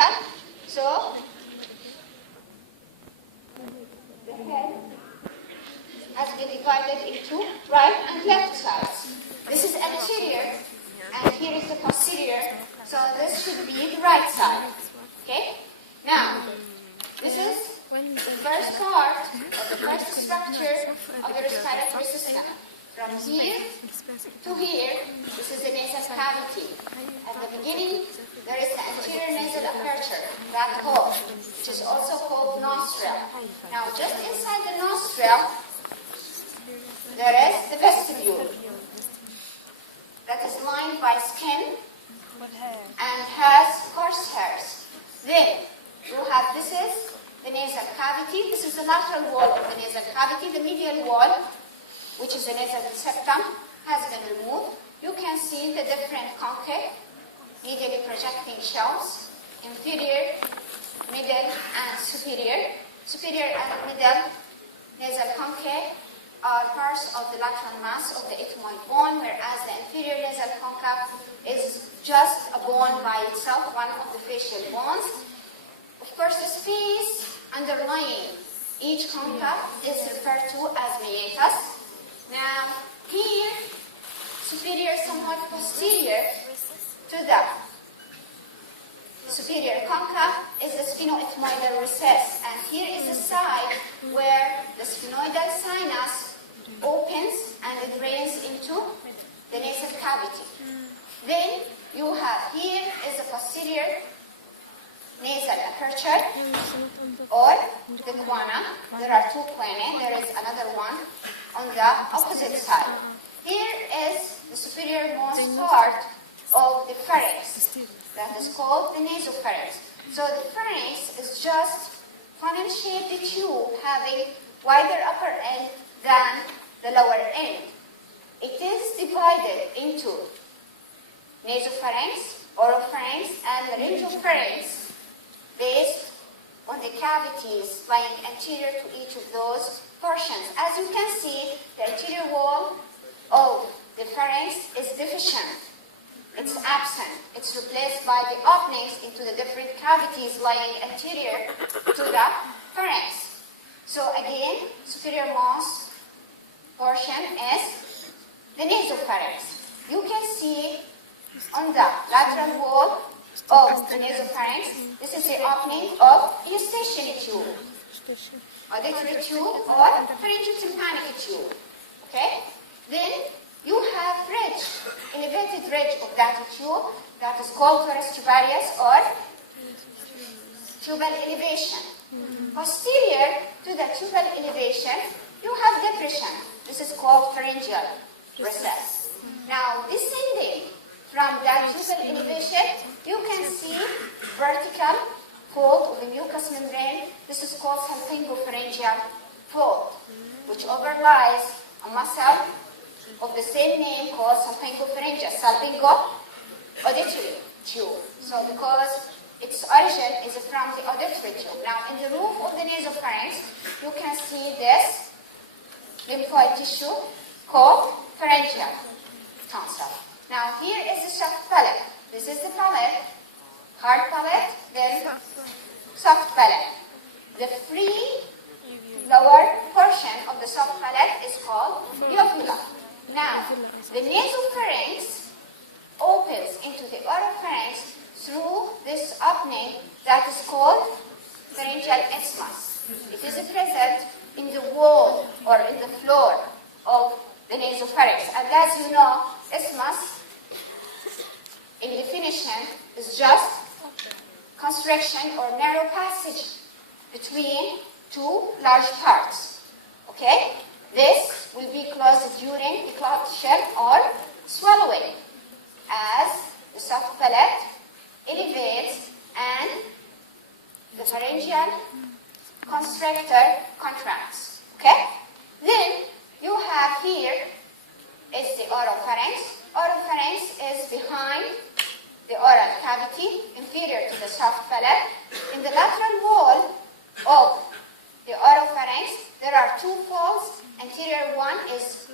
frontal. So the head has been divided into right and left sides. This is anterior, and here is the posterior. So this should be the right side. Okay? Now, this is the first part of the first structure of the respiratory system. From here to here, this is the nasal cavity. At the beginning, there is the anterior nasal aperture, that hole, which is also called nostril. Now, just inside the nostril, there is the vestibule that is lined by skin and has coarse hairs. Then, you have, this is the nasal cavity. This is the lateral wall of the nasal cavity. The medial wall, which is the nasal septum, has been removed. You can see the different concave, medially projecting shells, inferior, middle, and superior. Superior and middle nasal concave are parts of the lateral mass of the ethmoid bone, whereas the inferior nasal concave is just a bone by itself, one of the facial bones. Of course, the space underlying each concave is referred to as meatus. Now, here, superior, somewhat posterior to the superior concave is the sphenoethmoidal recess, and here is the side where the sphenoidal sinus opens and it drains into the nasal cavity. Then you have, here is the posterior nasal aperture or the guana. There are two guanae. There is another one on the opposite side. Here is the superior-most part of the pharynx. That is called the nasopharynx. So the pharynx is just funnel-shaped tube having wider upper end than the lower end. It is divided into nasopharynx, oropharynx, and laryngopharynx based on the cavities lying anterior to each of those portions. As you can see, the anterior wall of the pharynx is deficient. It's absent. It's replaced by the openings into the different cavities lying anterior to the pharynx. So again, superior-most portion is the nasopharynx. You can see on the lateral wall of the nasopharynx, this is the opening of eustachian tube, auditory tube, or pharyngotympanic tube. Okay? Then you have ridge, elevated ridge of that tube that is called torus tubarius or tubal elevation. Posterior to the tubal elevation, you have depression. This is called pharyngeal recess. Now, descending from that tubal elevation, you can see vertical fold of the mucous membrane. This is called salpingopharyngeal fold, which overlies a muscle of the same name called salpingopharyngeus, salpingo auditory tube. So because its origin is from the auditory tube. Now in the roof of the nasopharynx, you can see this lymphoid tissue called pharyngeal tonsil. Now here is the soft palate. This is the palate, hard palate, then soft palate. The free lower portion of the soft palate is called uvula. Now, the nasopharynx opens into the oropharynx through this opening that is called pharyngeal isthmus. It is present in the wall or in the floor of the nasopharynx. And as you know, isthmus, in definition, is just constriction or narrow passage between two large parts. Okay? This will be closed during deglutition or swallowing as the soft palate elevates and the pharyngeal constrictor contracts. Okay? Then you have here is the oropharynx. Oropharynx is behind the oral cavity, inferior to the soft palate. In the lateral wall of the oropharynx, there are two folds. Anterior one is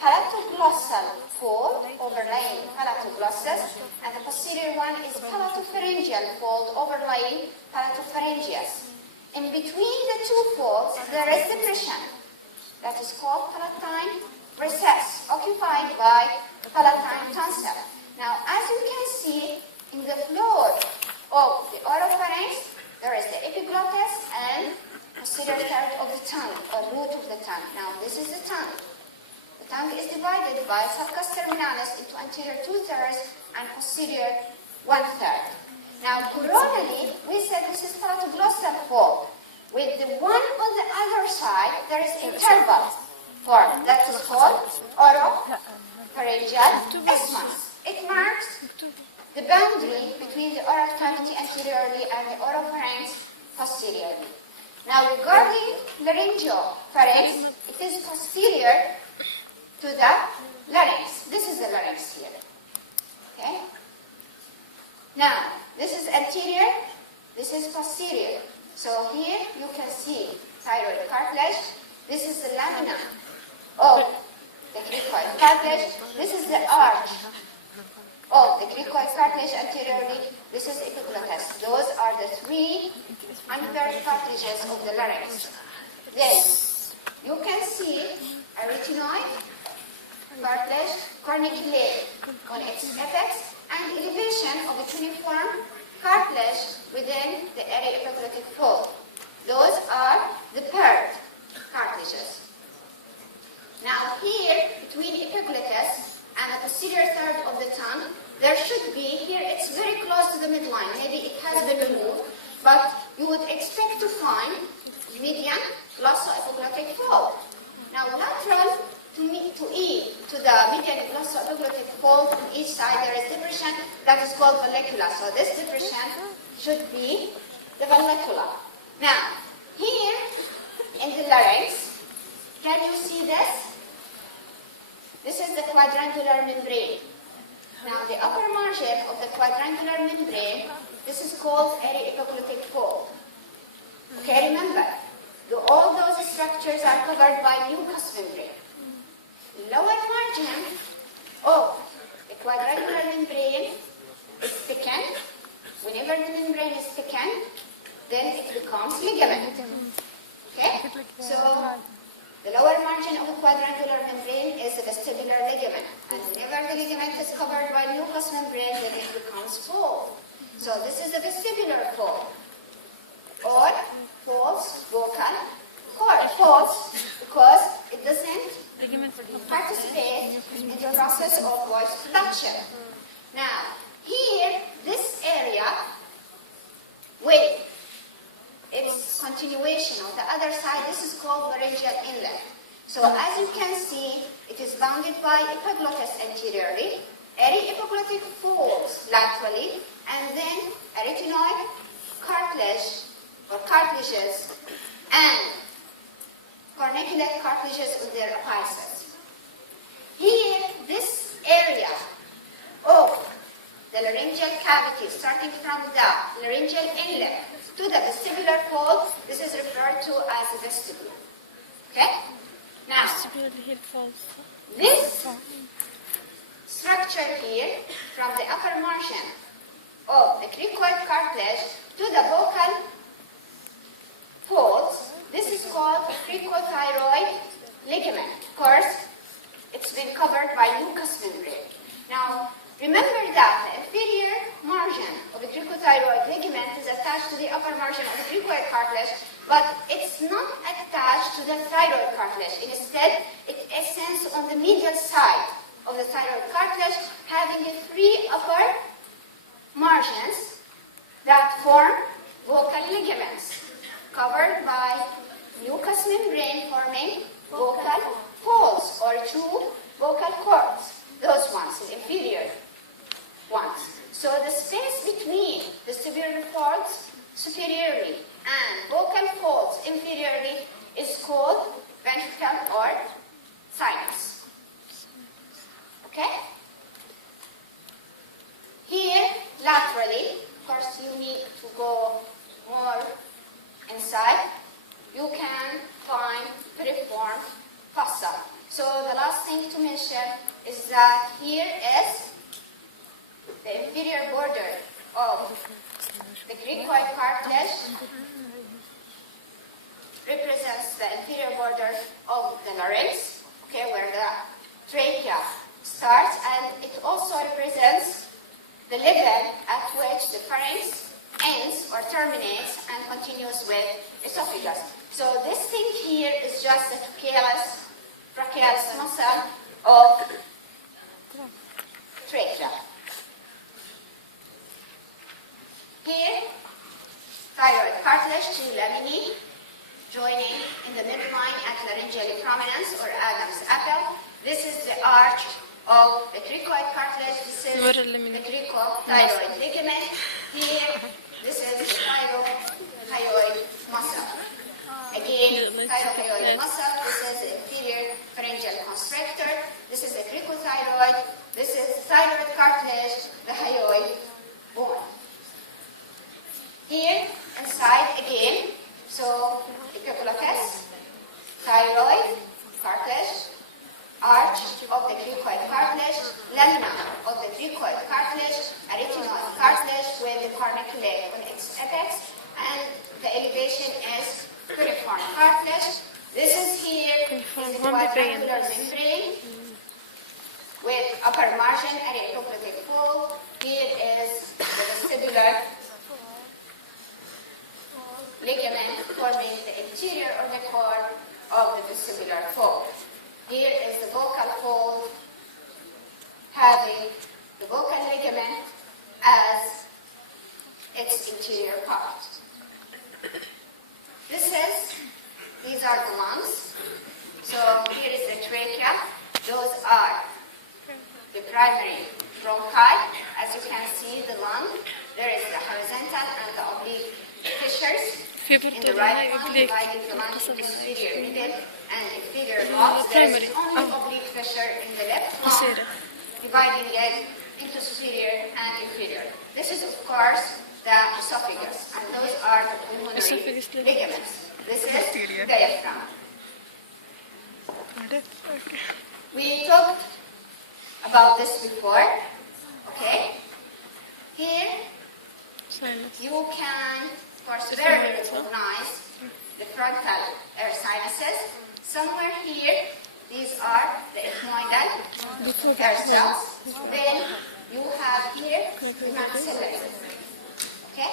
palatoglossal fold overlying palatoglossus, and the posterior one is palatopharyngeal fold overlying palatopharyngeus. In between the two folds, there is depression that is called palatine recess, occupied by palatine tonsil. Now, as you can see, in the floor of the oropharynx, there is the epiglottis and posterior third of the tongue, or root of the tongue. Now, this is the tongue. The tongue is divided by sulcus terminalis into anterior 2/3 and posterior 1/3. Now, coronally, we said this is palatoglossal fold. With the one on the other side, there is interval form that is called oropharyngeal isthmus. It marks the boundary between the oral cavity anteriorly and the oropharynx posteriorly. Now, regarding laryngopharynx, it is posterior to the larynx. This is the larynx here. Okay? Now, this is anterior, this is posterior. So here you can see thyroid cartilage. This is the lamina of the cricoid cartilage. This is the arch of the cricoid cartilage anteriorly. This is epiglottis. Those are the three unpaired cartilages of the larynx. Then you can see arytenoid cartilage, corniculate on its apex, and elevation of the cuneiform cartilage within the area epiglottic fold. Those are the paired cartilages. Now here, between epiglottis and the posterior third of the tongue, there should be, here it's very close to the midline, maybe it has been removed, but you would expect to find median glossoepiglottic fold. Now lateral to the median glossoepiglottic fold on each side, there is depression that is called vallecula. So this depression should be the vallecula. Now, here in the larynx, can you see this? This is the quadrangular membrane. Now, the upper margin of the quadrangular membrane, this is called area epiglottic fold. Okay, remember, all those structures are covered by mucous membrane. Lower margin of the quadrangular membrane is thickened. Whenever the membrane is thickened, then it becomes ligament. Okay? So, the lower margin of the quadrangular membrane is the vestibular ligament. And whenever the ligament is covered by mucous membrane, then it becomes fold. So, this is the vestibular fold. Or false vocal cord. False because it doesn't participate in the process of voice production. Now, here, this area with its continuation on the other side, this is called laryngeal inlet. So, as you can see, it is bounded by epiglottis anteriorly, area epiglottic folds laterally, and then arytenoid cartilage or cartilages and corniculate cartilages of their apices. Here, this area of the laryngeal cavity, starting from the laryngeal inlet to the vestibular fold, this is referred to as the vestibule. Okay? Now, this structure here, from the upper margin of the cricoid cartilage to the vocal folds, this is called cricothyroid ligament. Of course, it's been covered by mucous membrane. Now, remember that the inferior margin of the cricothyroid ligament is attached to the upper margin of the cricoid cartilage, but it's not attached to the thyroid cartilage. Instead, it extends on the medial side of the thyroid cartilage, having three upper margins that form vocal ligaments, covered by mucous membrane forming vocal folds or two vocal cords. Those ones, the inferior ones. So the space between vestibular folds superiorly and vocal folds inferiorly is called ventricle or sinus. Okay? Here, laterally, of course you need to go more inside, you can find piriform fossa. So the last thing to mention is that here is the inferior border of the cricoid cartilage represents the inferior border of the larynx, okay, where the trachea starts, and it also represents the level at which the pharynx ends or terminates and continues with esophagus. So this thing here is just the brachialis muscle of trachea. Here, thyroid cartilage, two laminae joining in the midline at laryngeal prominence or Adam's apple. This is the arch of the cricoid cartilage. This is the cricothyroid ligament. Here, this is the thyroid muscle. Again, thyroid muscle. This is the inferior pharyngeal constrictor. This is the cricothyroid. This is thyroid cartilage, the hyoid bone. Here, inside again, so epiglottis, thyroid, cartilage, arch of the cricoid cartilage, lamina of the cricoid cartilage, arytenoid cartilage with the corniculae on its apex, and the elevation is cuneiform cartilage. This is here is the quadrangular membrane with upper margin aryepiglottic fold. Here is the vestibular ligament forming the interior or the core of the vestibular fold. Here is the vocal fold having the vocal ligament as its interior part. These are the lungs. So here is the trachea. Those are the primary bronchi. As you can see, the lung, there is the horizontal and the oblique fissures. In the right lung, dividing the lung into superior middle and inferior lobes. There is only oblique fissure in the left lung, dividing it into superior and inferior. This is, of course, the esophagus, and those are the pulmonary ligaments. This is the diaphragm. We talked about this before, okay? Here, you can, of course, barely recognize the frontal air sinuses. Somewhere here, these are the ethmoidal air cells. Then you have here the maxillary. Okay?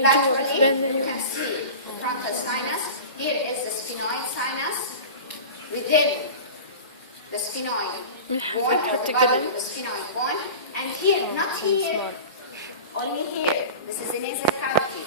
Laterally, you can see frontal sinus. Here is the sphenoid sinus. Within the sphenoid bone, or the body of the sphenoid bone. And here, not here, only here. This is the nasal cavity.